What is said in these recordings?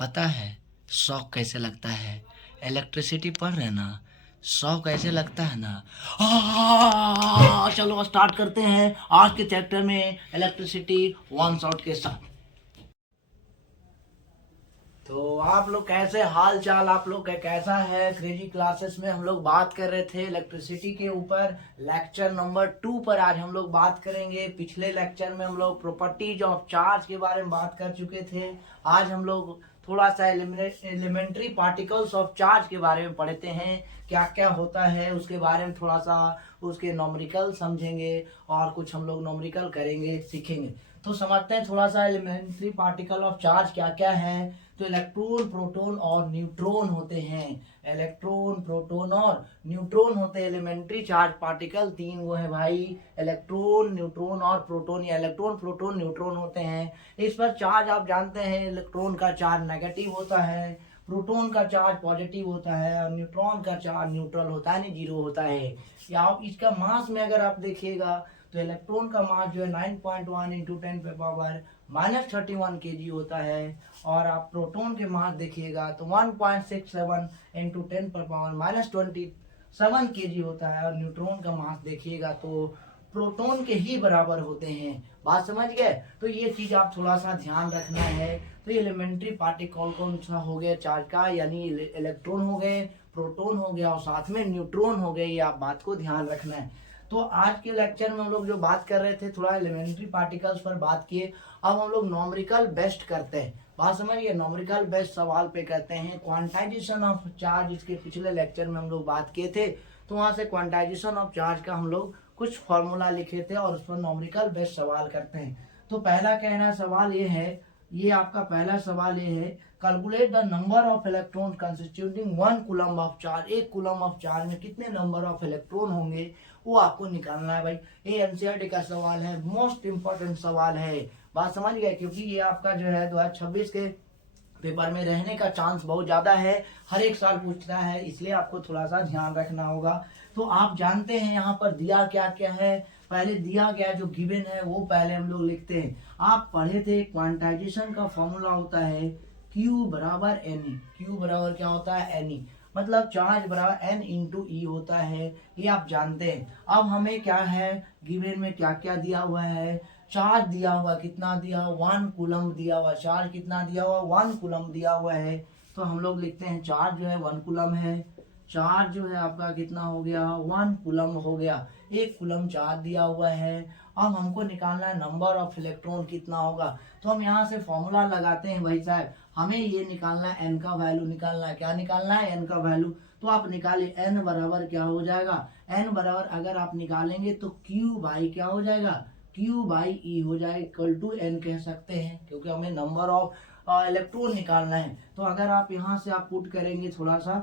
पता है शॉक कैसे लगता है? इलेक्ट्रिसिटी पढ़ रहे ना, शॉक ऐसे लगता है ना। चलो स्टार्ट करते हैं आज के चैप्टर में इलेक्ट्रिसिटी वन शॉट के साथ। तो आप लोग कैसे हाल चाल, आप लोग का कैसा है? क्रेजी क्लासेस में हम लोग बात कर रहे थे इलेक्ट्रिसिटी के ऊपर। लेक्चर नंबर 2 पर आज हम लोग बात करेंगे। पिछले लेक्चर में हम लोग प्रॉपर्टीज ऑफ चार्ज के बारे में बात कर चुके थे। आज हम लोग थोड़ा सा एलिमेंट्री पार्टिकल्स ऑफ चार्ज के बारे में पढ़ते हैं, क्या क्या होता है उसके बारे में थोड़ा सा, उसके नॉमरिकल समझेंगे और कुछ हम लोग नॉमरिकल करेंगे, सीखेंगे। तो समझते हैं थोड़ा सा एलिमेंट्री पार्टिकल ऑफ चार्ज क्या क्या है। तो इलेक्ट्रॉन, प्रोटॉन और न्यूट्रॉन होते हैं। इलेक्ट्रॉन, प्रोटॉन और न्यूट्रॉन होते हैं एलिमेंट्री चार्ज पार्टिकल। तीन वो है भाई, इलेक्ट्रॉन, न्यूट्रॉन और प्रोटॉन, या इलेक्ट्रॉन, प्रोटॉन, न्यूट्रॉन होते हैं। इस पर चार्ज आप जानते हैं, इलेक्ट्रॉन का चार्ज नेगेटिव होता है, प्रोटॉन का चार्ज पॉजिटिव होता है और न्यूट्रॉन का चार्ज न्यूट्रल होता है, नहीं जीरो होता है। या आप इसका मास में अगर आप देखिएगा तो इलेक्ट्रॉन का मास जो है 9.1 इंटू 10⁻³ kg होता है। और आप प्रोटॉन के मास देखिएगा तो 1.67 इंटू 10⁻27 kg होता है। और न्यूट्रॉन का मास देखिएगा तो प्रोटॉन के ही बराबर होते हैं। बात समझ गए? तो ये चीज आप थोड़ा सा ध्यान रखना है। तो एलिमेंट्री पार्टिकल कौन सा हो गया चार्ज का, यानी इलेक्ट्रॉन हो गए, प्रोटॉन हो गया और साथ में न्यूट्रॉन हो गए। ये आप बात को ध्यान रखना है। तो आज के लेक्चर में हम लोग जो बात कर रहे थे, थोड़ा एलिमेंट्री पार्टिकल्स पर बात किए। अब हम लोग नॉमरिकल बेस्ड करते हैं। बात समझिए, नॉमरिकल बेस्ड सवाल पे करते हैं। क्वांटाइजेशन ऑफ चार्ज, इसके पिछले लेक्चर में हम लोग बात किए थे। तो वहां से क्वांटाइजेशन ऑफ चार्ज का हम लोग कुछ फॉर्मूला लिखे थे और उस पर नॉमरिकल बेस्ड सवाल करते हैं। तो पहला कहना सवाल ये है, ये आपका पहला सवाल ये है, calculate the number of electron constituting 1 coulomb of charge. 1 coulomb of charge में कितने नंबर ऑफ इलेक्ट्रॉन होंगे वो आपको निकालना है भाई। ये एनसीईआरटी का सवाल है, मोस्ट इंपॉर्टेंट सवाल है। बात समझ गए? क्योंकि ये आपका जो है 2026 के पेपर में रहने का चांस बहुत ज्यादा है, हर एक साल पूछता है, इसलिए आपको थोड़ा सा ध्यान रखना होगा। तो आप जानते हैं यहाँ पर दिया क्या क्या है। पहले दिया गया जो गिवन है वो पहले हम लोग लिखते हैं। आप पढ़े थे क्वांटाइजेशन का फॉर्मूला होता है Q बराबर N। Q बराबर क्या होता है? N, मतलब चार्ज बराबर N इंटू E होता है, ये आप जानते हैं। अब हमें क्या है, गिवन में क्या क्या दिया हुआ है। चार्ज दिया हुआ, कितना दिया हुआ? 1 कूलम दिया हुआ। चार्ज कितना दिया हुआ? 1 कूलम दिया हुआ है। तो हम लोग लिखते हैं चार्ज जो है 1 कूलम है। चार्ज जो है आपका कितना हो गया? 1 कूलम हो गया। 1 कूलम चार्ज दिया हुआ है। अब हमको निकालना है नंबर ऑफ इलेक्ट्रॉन कितना होगा। तो हम यहाँ से फॉर्मूला लगाते हैं भाई साहब, हमें ये निकालना है, एन का वैल्यू निकालना है। क्या निकालना है? एन का वैल्यू। तो आप निकालिए, एन बराबर क्या हो जाएगा? एन बराबर अगर आप निकालेंगे तो क्यू बाई क्या हो जाएगा? क्यू बाई ई हो जाएगा, इक्वल टू एन कह सकते हैं, क्योंकि हमें नंबर ऑफ इलेक्ट्रॉन निकालना है। तो अगर आप यहाँ से आप पुट करेंगे थोड़ा सा,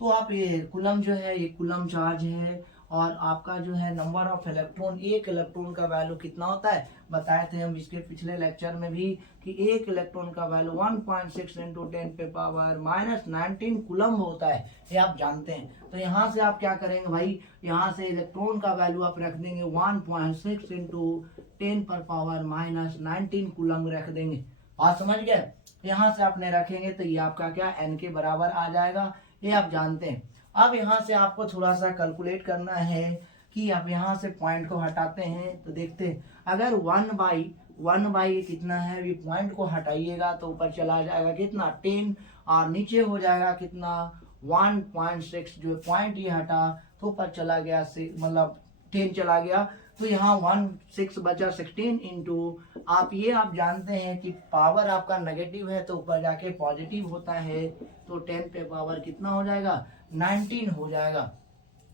तो आप ये कुलम जो है, ये कुलम चार्ज है और आपका जो है नंबर ऑफ इलेक्ट्रॉन, एक इलेक्ट्रॉन का वैल्यू कितना होता है बताए थे हम इसके पिछले लेक्चर में भी, कि एक इलेक्ट्रॉन का वैल्यू 1.6 इंटू 10⁻⁻19 कूलम होता है, ये आप जानते हैं। तो यहाँ से आप क्या करेंगे भाई, यहाँ से इलेक्ट्रॉन का वैल्यू आप रख देंगे 1.6 इंटू 10⁻⁻19 कूलम रख देंगे। बात समझ गए? यहाँ से आपने रखेंगे तो ये आपका क्या एन के बराबर आ जाएगा, ये आप जानते हैं। अब यहाँ से आपको थोड़ा सा कैलकुलेट करना है कि आप यहाँ से पॉइंट को हटाते हैं तो देखते हैं, अगर 1/1 कितना है, ये पॉइंट को हटाइएगा तो ऊपर चला जाएगा कितना 10, और नीचे हो जाएगा कितना 1.6, जो पॉइंट ये हटा तो ऊपर चला गया, मतलब 10 चला गया। तो यहाँ 1/6 बचा 16 इंटू, आप जानते हैं कि पावर आपका नेगेटिव है तो ऊपर जाके पॉजिटिव होता है, तो 10 पे पावर कितना हो जाएगा? 19 हो जाएगा।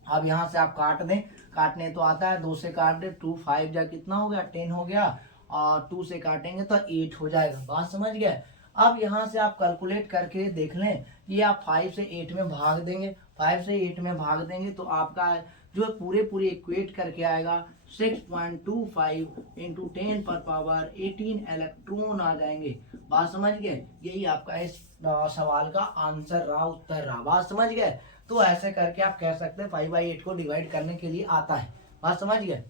अब यहाँ से आप काट दें, काटने तो आता है, 2 से काट दे, 2 5 जा कितना हो गया? 10 हो गया, और 2 से काटेंगे तो 8 हो जाएगा। बात समझ गए? अब यहाँ से आप कैलकुलेट करके देख लें, ये आप 5 से 8 में भाग देंगे, 5 से 8 में भाग देंगे तो आपका जो पूरे इक्वेट करके आएगा 6.25 इंटू 10⁻18 इलेक्ट्रॉन आ जाएंगे। बात समझ गए? यही आपका इस सवाल का आंसर रहा, उत्तर रहा। बात समझ गए? तो ऐसे करके आप कह सकते हैं 5/8 को डिवाइड करने के लिए आता है। बात समझ गए?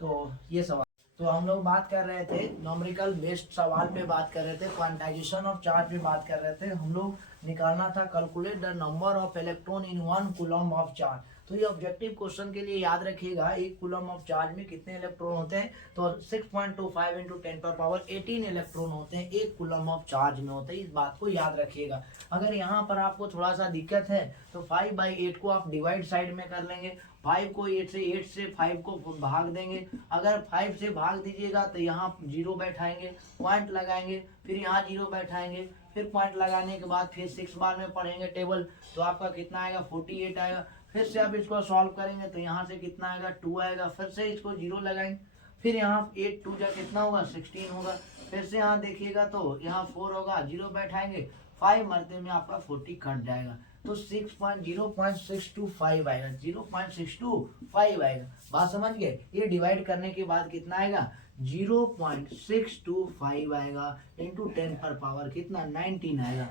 तो ये सवाल तो हम लोग बात कर रहे थे न्यूमेरिकल बेस्ड सवाल पे, बात कर रहे थे क्वांटाइजेशन ऑफ चार्ज पे बात कर रहे थे। हम लोग निकालना था calculate the number of electron in 1 coulomb of charge. तो ये ऑब्जेक्टिव क्वेश्चन के लिए याद रखिएगा, 1 कूलम ऑफ चार्ज में कितने इलेक्ट्रॉन होते हैं, तो 6.25 इंटू 10⁻18 इलेक्ट्रॉन होते हैं 1 कूलम ऑफ चार्ज में होते हैं। इस बात को याद रखिएगा। अगर यहाँ पर आपको थोड़ा सा दिक्कत है तो 5/8 को आप डिवाइड साइड में कर लेंगे, 5 को 8 से 5 को भाग देंगे। अगर 5 से भाग दीजिएगा तो यहाँ 0 बैठाएंगे, पॉइंट लगाएंगे, फिर यहाँ 0 बैठाएंगे, फिर पॉइंट लगाने के बाद फिर 6 बार में पढ़ेंगे टेबल, तो आपका कितना आएगा 48 आएगा। फिर से आप इसको सॉल्व करेंगे तो यहाँ से कितना आएगा 2 आएगा, फिर से इसको 0 लगाएंगे, फिर यहाँ 8 2 जा कितना होगा 16 होगा, फिर से यहाँ देखिएगा तो यहाँ 4 होगा, 0 बैठाएंगे, 5 मरते में आपका 40 कट जाएगा, तो 0.625 आएगा, 0.625 आएगा। बात समझ गए। ये डिवाइड करने के बाद कितना आएगा 0.625 आएगा इंटू 10⁻, कितना 19 आएगा।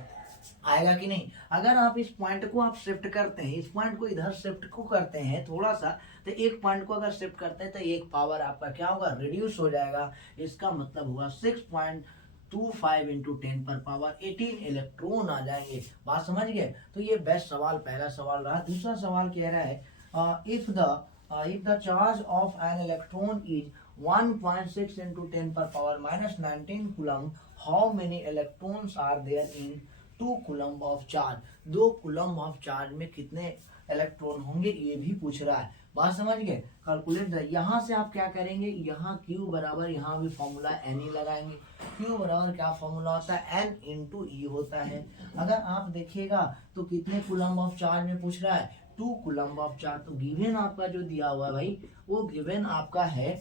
आएगा कि नहीं। अगर आप इस पॉइंट को आप शिफ्ट करते हैं, इस पॉइंट को इधर शिफ्ट को करते हैं थोड़ा सा, तो एक पॉइंट को अगर शिफ्ट करते हैं तो एक पावर आपका क्या होगा रिड्यूस हो जाएगा। इसका मतलब हुआ 6.25 इंटू 10⁻18 इलेक्ट्रॉन आ जाएंगे। बात समझ गए। तो ये बेस्ट सवाल पहला सवाल रहा। दूसरा सवाल कह रहा है if the charge of an electron is 1.6 into 10⁻−19 coulomb, how many electrons are there in 2 coulomb of charge. 2 coulomb of charge में कितने इलेक्ट्रॉन होंगे ये भी पूछ रहा है। बात समझ गए। कैलकुलेट यहाँ से आप क्या करेंगे, यहाँ Q बराबर, यहाँ भी फॉर्मूला N ही लगाएंगे। Q बराबर क्या फॉर्मूला होता है N इंटू E होता है। अगर आप देखिएगा तो कितने कूलम ऑफ चार्ज में पूछ रहा है 2 कूलम ऑफ चार्ज। तो गिवन आपका जो दिया हुआ है भाई, वो गिवन आपका है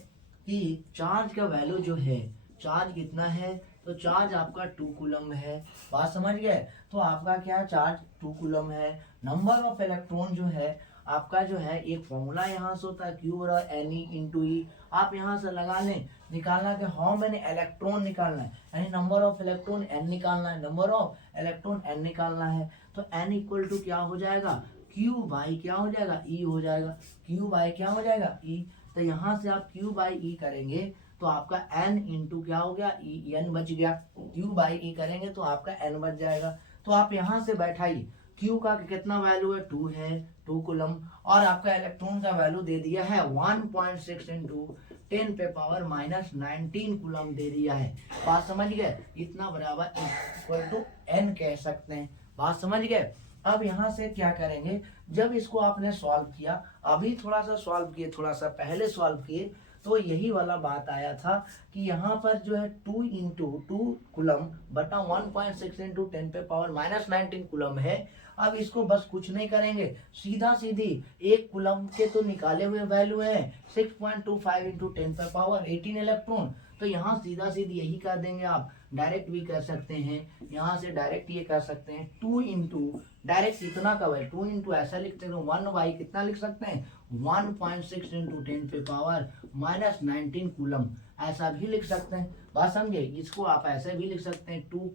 कि चार्ज का वैल्यू जो है, चार्ज कितना है, तो चार्ज आपका 2 कूलम है। बात समझ गए। तो आपका क्या चार्ज 2 कूलम है। नंबर ऑफ इलेक्ट्रॉन जो है आपका जो है, एक फॉर्मूला यहाँ से होता है Q और Ne इंटू E। आप यहाँ से लगा लें, निकालना कि हाउ मैनी इलेक्ट्रॉन निकालना है, यानी नंबर ऑफ इलेक्ट्रॉन N निकालना है, नंबर ऑफ इलेक्ट्रॉन N निकालना है। तो N इक्वल टू क्या हो जाएगा, Q बाई क्या हो जाएगा E हो जाएगा। Q बाई क्या हो जाएगा E। तो यहाँ से आप Q बाई E करेंगे तो आपका N इंटू क्या हो गया E, N बच गया। Q बाई E करेंगे तो आपका N बच जाएगा। तो आप यहाँ से बैठाइए, Q का कितना वैल्यू है 2 है, 2 कूलम, और आपका इलेक्ट्रॉन का वैल्यू दे दिया है 1.6 इंटू 10⁻−19 कूलम दे दिया है। बात समझ गए। इतना बराबर इक्वल टू N कह सकते हैं। बात समझ गए। अब यहाँ से क्या करेंगे, जब इसको आपने सॉल्व किया, अभी थोड़ा सा सॉल्व किए, थोड़ा सा पहले सॉल्व किए, तो यही वाला बात आया था कि यहाँ पर जो है 2 इंटू 2 कूलम बटा 1.6 इंटू 10⁻−19 कूलम है। अब इसको बस कुछ नहीं करेंगे, सीधा सीधी 1 कूलम के तो निकाले हुए वैल्यू है 6.25 इंटू 10⁻18 इलेक्ट्रॉन। तो यहाँ सीधा सीधी यही कर देंगे, आप डायरेक्ट भी कर सकते हैं, यहाँ से डायरेक्ट ये कर सकते हैं 2 इंटू डायरेक्ट इतना का वैल्यू 2 इंटू ऐसा लिखते हैं तो 1 बाई कितना लिख सकते हैं 1.6 इंटू 10⁻−19 कूलम, ऐसा भी लिख सकते हैं। बात समझे। इसको आप ऐसे भी लिख सकते हैं 2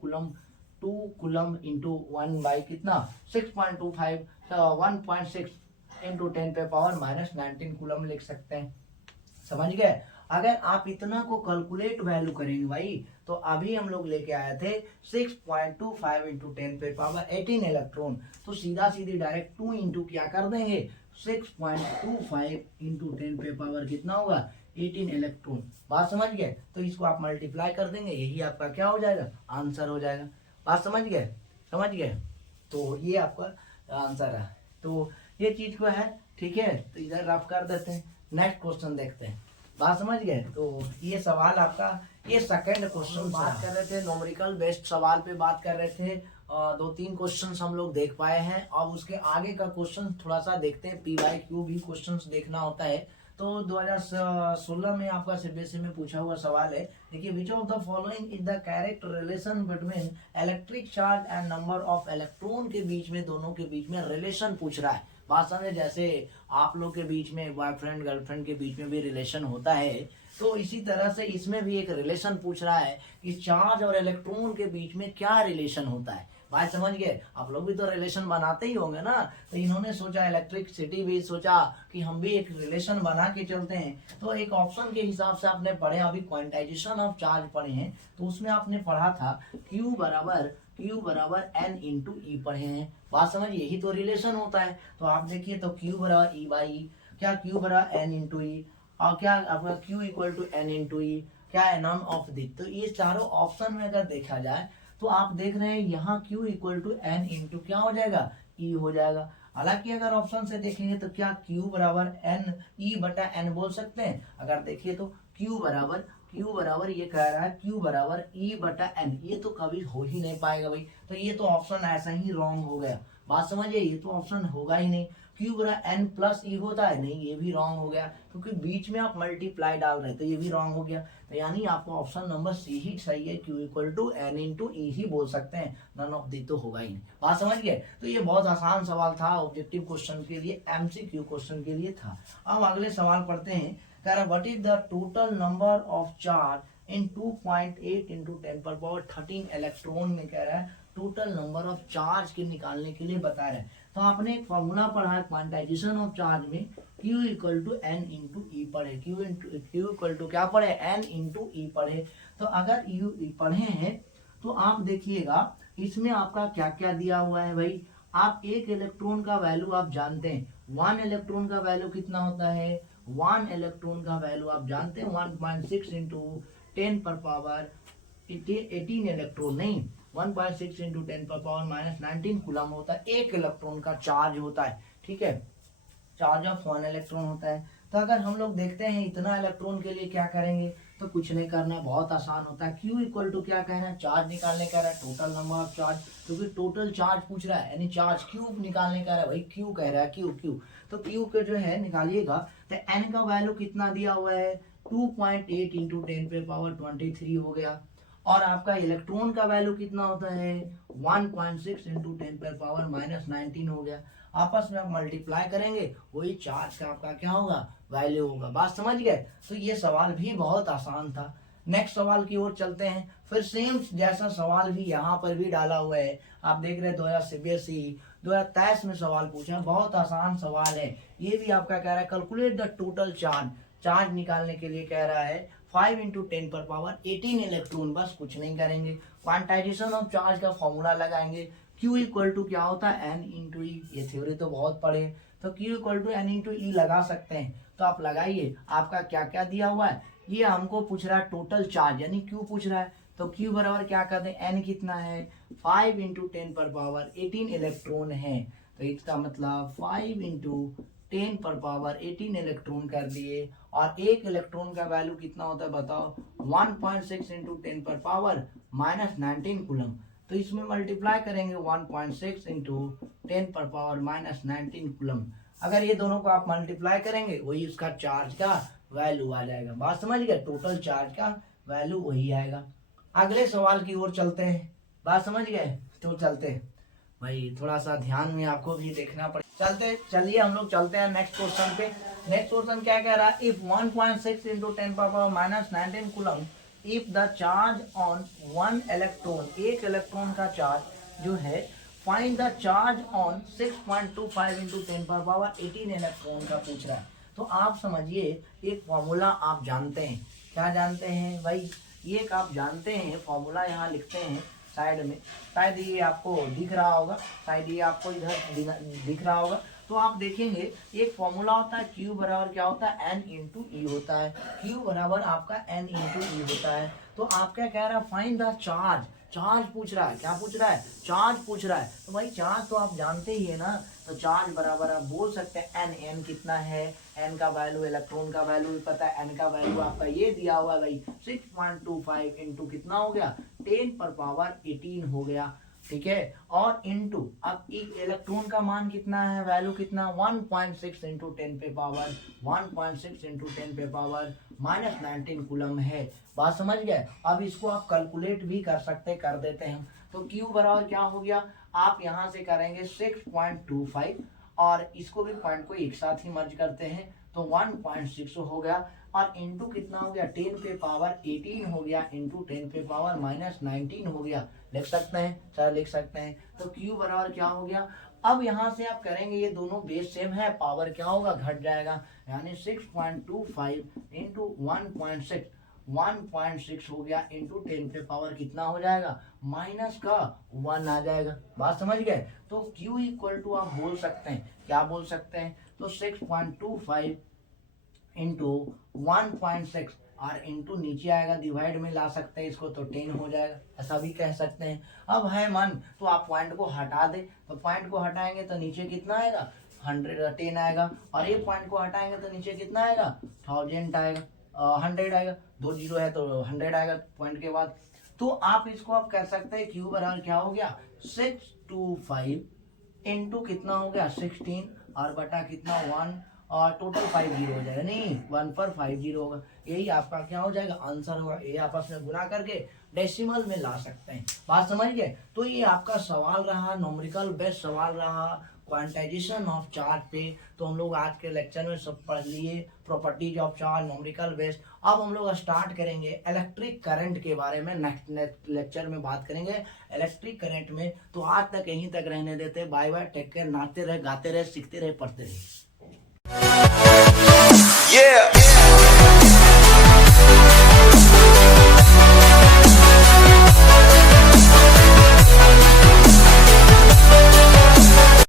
कूलम इंटू 1 बाई कितना 6.25, 1.6 इंटू 10⁻−19 कूलम लिख सकते हैं। समझ गए। अगर आप इतना को कैलकुलेट वैल्यू करेंगे भाई, तो अभी हम लोग लेके आए थे 6.25 इंटू 10⁻18 इलेक्ट्रॉन, तो सीधा सीधी डायरेक्ट 2 इंटू क्या कर देंगे 6.25 इंटू 10⁻ कितना होगा 18 इलेक्ट्रॉन। बात समझ गए। तो इसको आप मल्टीप्लाई कर देंगे, यही आपका क्या हो जाएगा आंसर हो जाएगा। बात समझ गए। समझ गए। तो ये आपका आंसर है। तो ये चीज को है, ठीक है। तो इधर रफ कर देते हैं, नेक्स्ट क्वेश्चन देखते हैं। बात समझ गए। तो ये सवाल आपका, ये सेकंड क्वेश्चन बात कर रहे थे, न्यूमेरिकल बेस्ड सवाल पे बात कर रहे थे। 2-3 क्वेश्चंस हम लोग देख पाए हैं। अब उसके आगे का क्वेश्चन थोड़ा सा देखते हैं। PYQ भी क्वेश्चंस देखना होता है। तो 2016 में आपका सीबीएसई में पूछा हुआ सवाल है। देखिए, which of the following is the correct relation between electric charge and number of electron के बीच में, दोनों के बीच में रिलेशन पूछ रहा है। बात समझे। जैसे आप लोग के बीच में बॉयफ्रेंड गर्लफ्रेंड के बीच में भी रिलेशन होता है, तो इसी तरह से इसमें भी एक रिलेशन पूछ रहा है कि चार्ज और इलेक्ट्रॉन के बीच में क्या रिलेशन होता है। बात समझ गए? आप लोग भी तो रिलेशन बनाते ही होंगे ना। तो इन्होंने सोचा, इलेक्ट्रिसिटी भी सोचा कि हम भी एक रिलेशन बना के चलते हैं। तो एक ऑप्शन के हिसाब से आपने पढ़े, अभी क्वांटाइजेशन ऑफ चार्ज पढ़े हैं, तो उसमें आपने पढ़ा था Q बराबर N इंटू ई पढ़े हैं। बात समझ, यही तो रिलेशन होता है। तो आप देखिए, तो Q बराबर E बाई ई, क्या Q बराबर N इंटू ई, और क्या आपका Q equal to N into E, क्या है, नॉन ऑफ दिस। तो ये चारों ऑप्शन में अगर देखा जाए तो आप देख रहे हैं यहाँ Q equal to N into क्या हो जाएगा, E हो जाएगा। हालांकि अगर ऑप्शन से देखेंगे तो क्या Q बराबर N E बटा N बोल सकते हैं? अगर देखिए तो Q बराबर ये कह रहा है Q बराबर E बटा N, ये तो कभी हो ही नहीं पाएगा भाई। तो ये तो ऑप्शन ऐसा ही रॉन्ग हो गया। बात समझिए, ये तो ऑप्शन होगा ही नहीं। Q बराबर N प्लस E होता है, नहीं, ये भी रॉन्ग हो गया, क्योंकि बीच में आप मल्टीप्लाई डाल रहे हैं, तो ये भी रॉन्ग हो गया। तो यानी आपको ऑप्शन नंबर सी ही सही है, Q equal to N into E ही बोल सकते हैं, नन ऑफ दी तो होगा ही नहीं। बात समझ गए? तो ये बहुत आसान सवाल था, ऑब्जेक्टिव क्वेश्चन के लिए, MCQ क्वेश्चन के लिए था। अब अगले सवाल पढ़ते हैं। कह रहा what is the total number of charge in 2.8 into 10⁻13 electron में, कह रहा है टोटल नंबर ऑफ चार्ज के निकालने के लिए बता रहे हैं। तो आपने एक फॉर्मूला पढ़ा है क्वांटाइजेशन ऑफ चार्ज में, Q equal to N into E पढ़े, Q इक्वल टू क्या पढ़े, N इंटू ई पढ़े। तो अगर U पढ़े हैं तो आप देखिएगा इसमें आपका क्या क्या दिया हुआ है भाई। आप एक इलेक्ट्रॉन का वैल्यू आप जानते हैं, 1 इलेक्ट्रॉन का वैल्यू कितना होता है, 1 इलेक्ट्रॉन का वैल्यू आप जानते हैं 1.6 इंटू 10 पर पावर 18 इलेक्ट्रॉन, नहीं 1.6 इंटू 10 पर पावर माइनस 19 कूलम होता है, एक इलेक्ट्रॉन का चार्ज होता है। ठीक है, चार्ज ऑफ 1 इलेक्ट्रॉन होता है। तो अगर हम लोग देखते हैं इतना इलेक्ट्रॉन के लिए क्या करेंगे, तो कुछ नहीं करना है, बहुत आसान होता है। Q इक्वल टू क्या कहना है, चार्ज निकालने का रहा है, टोटल नंबर ऑफ चार्ज, क्योंकि टोटल चार्ज पूछ रहा है, यानी चार्ज Q निकालने का रहा है भाई, Q कह रहा है, Q। तो Q के जो है निकालिएगा, तो N का वैल्यू कितना दिया हुआ है, 2.8 इंटू 10 पे पावर 23 हो गया। और आपका इलेक्ट्रॉन का वैल्यू कितना होता है, 1.6 इंटू 10 पे पावर माइनस 19 हो गया। आपस में आप मल्टीप्लाई करेंगे, वही चार्ज का आपका क्या होगा, वैल्यू होगा। बात समझ गए? तो ये सवाल भी बहुत आसान था। नेक्स्ट सवाल की ओर चलते हैं। फिर सेम जैसा सवाल भी यहाँ पर भी डाला हुआ है, आप देख रहे हैं 2023 में सवाल पूछा, बहुत आसान सवाल है। ये भी आपका कह रहा है calculate the total charge, charge निकालने के लिए कह रहा है 5 इंटू 10 पर पावर 18 इलेक्ट्रॉन, बस कुछ नहीं करेंगे। क्वांटाइजेशन ऑफ चार्ज का फॉर्मूला लगाएंगे, Q इक्वल टू क्या होता है, N इंटू ई, ये थ्योरी तो बहुत पढ़े, तो Q equal to N into E लगा सकते हैं। तो आप लगाइए, आपका क्या क्या दिया हुआ है, ये हमको पूछ रहा है टोटल चार्ज, यानी Q पूछ रहा है, तो Q बराबर क्या करते हैं, N कितना है, 5 इंटू 10 पर पावर 18 इलेक्ट्रॉन है। तो इसका मतलब 5 इंटू 10 पर पावर 18 इलेक्ट्रॉन कर दिए। और एक इलेक्ट्रॉन का वैल्यू कितना होता है बताओ, 1.6 इंटू 10 पर पावर माइनस 19 कूलम। तो इसमें मल्टीप्लाई करेंगे 1.6 इंटू 10 पर पावर माइनस 19 कूलम। अगर ये दोनों को आप मल्टीप्लाई करेंगे, वही उसका चार्ज का वैल्यू आ जाएगा। बात समझ गए, टोटल चार्ज का वैल्यू वही आएगा। अगले सवाल की ओर चलते हैं। बात समझ गए, तो चलते हैं भाई, थोड़ा सा ध्यान में आपको भी देखना पड़ेगा। चलिए हम लोग चलते हैं नेक्स्ट क्वेश्चन पे। नेक्स्ट क्वेश्चन क्या कह रहा है, if 1.6 into 10 power minus 19 coulomb, if the charge on 1 electron, एक इलेक्ट्रॉन का चार्ज जो है, find the charge on 6.25 into 10 power 18 electron का पूछ रहा है। तो आप समझिए, एक फॉर्मूला आप जानते हैं, क्या जानते हैं भाई, ये एक आप जानते हैं फॉर्मूला, यहाँ लिखते हैं साइड में, शायद ये आपको दिख रहा होगा, शायद ये आपको इधर दिख रहा होगा। तो आप देखेंगे एक फॉर्मूला होता है, Q बराबर क्या होता है, N इंटू ई होता है। Q बराबर आपका N इंटू ई होता है। तो आप क्या कह रहा है, फाइंड द चार्ज, चार्ज पूछ रहा है, क्या पूछ रहा है, चार्ज पूछ रहा है। तो भाई चार्ज तो आप जानते ही है ना, तो चार्ज बराबर आप बोल सकते हैं N, N कितना है, N का वैल्यू, इलेक्ट्रॉन का वैल्यू भी पता है, N का वैल्यू आपका ये दिया हुआ है भाई 6.25 इंटू कितना हो गया, 10 पर पावर 18 हो गया। ठीक है, और इंटू अब एक इलेक्ट्रॉन का मान कितना है, वैल्यू कितना, 1.6 इंटू 10 पे पावर 1.6 इंटू 10 पे पावर माइनस 19 कूलम है। बात समझ गए? अब इसको आप कैलकुलेट भी कर सकते, कर देते हैं। तो Q बराबर क्या हो गया, आप यहाँ से करेंगे 6.25 और इसको भी पॉइंट को एक साथ ही मर्ज करते हैं, तो 1.6 हो गया, और इंटू कितना हो गया 10 पे पावर 18 हो गया, इंटू 10 पे पावर -19 हो गया। लिख सकते हैं, सर लिख सकते हैं। तो Q बराबर क्या हो गया, अब यहां से आप करेंगे ये दोनों बेस सेम है, पावर क्या होगा घट जाएगा, यानी 6.25 इंटू 1.6 हो गया, इंटू 10 पे पावर कितना हो जाएगा माइनस का 1 आ जाएगा। बात समझ गए। तो Q इक्वल टू आप बोल सकते हैं, क्या बोल सकते हैं, तो 6.25 इंटू 1.6 और इंटू नीचे आएगा डिवाइड में ला सकते हैं इसको, तो 10 हो जाएगा, ऐसा भी कह सकते हैं। अब है मन तो आप पॉइंट को हटा दे, तो पॉइंट को हटाएंगे तो नीचे कितना आएगा 10 आएगा, और ये पॉइंट को हटाएंगे तो नीचे कितना आएगा 1000 आएगा, 100 आएगा, 2 जीरो है तो 100 आएगा पॉइंट के बाद। तो आप इसको आप कह सकते हैं Q बराबर क्या हो गया 625 इंटू कितना हो गया 16 और बटा कितना 1, और टोटल 50 हो जाएगा, नहीं 1 पर 50 होगा, यही आपका क्या हो जाएगा आंसर होगा। ये आपस में गुना करके डेसिमल में ला सकते हैं। बात समझ गए। तो ये आपका सवाल रहा, न्यूमेरिकल बेस्ड सवाल रहा क्वांटाइजेशन ऑफ चार्ज पे। तो हम लोग आज के लेक्चर में सब पढ़ लिए properties of charge, numerical based. अब हम लोग स्टार्ट करेंगे इलेक्ट्रिक करंट के बारे में, नेक्स्ट लेक्चर में बात करेंगे इलेक्ट्रिक करंट में। तो आज तक यहीं तक रहने देते, बाय बाय, टेक केयर, नाचते रहे, गाते रहे, सीखते रहे, पढ़ते रहे। Yeah.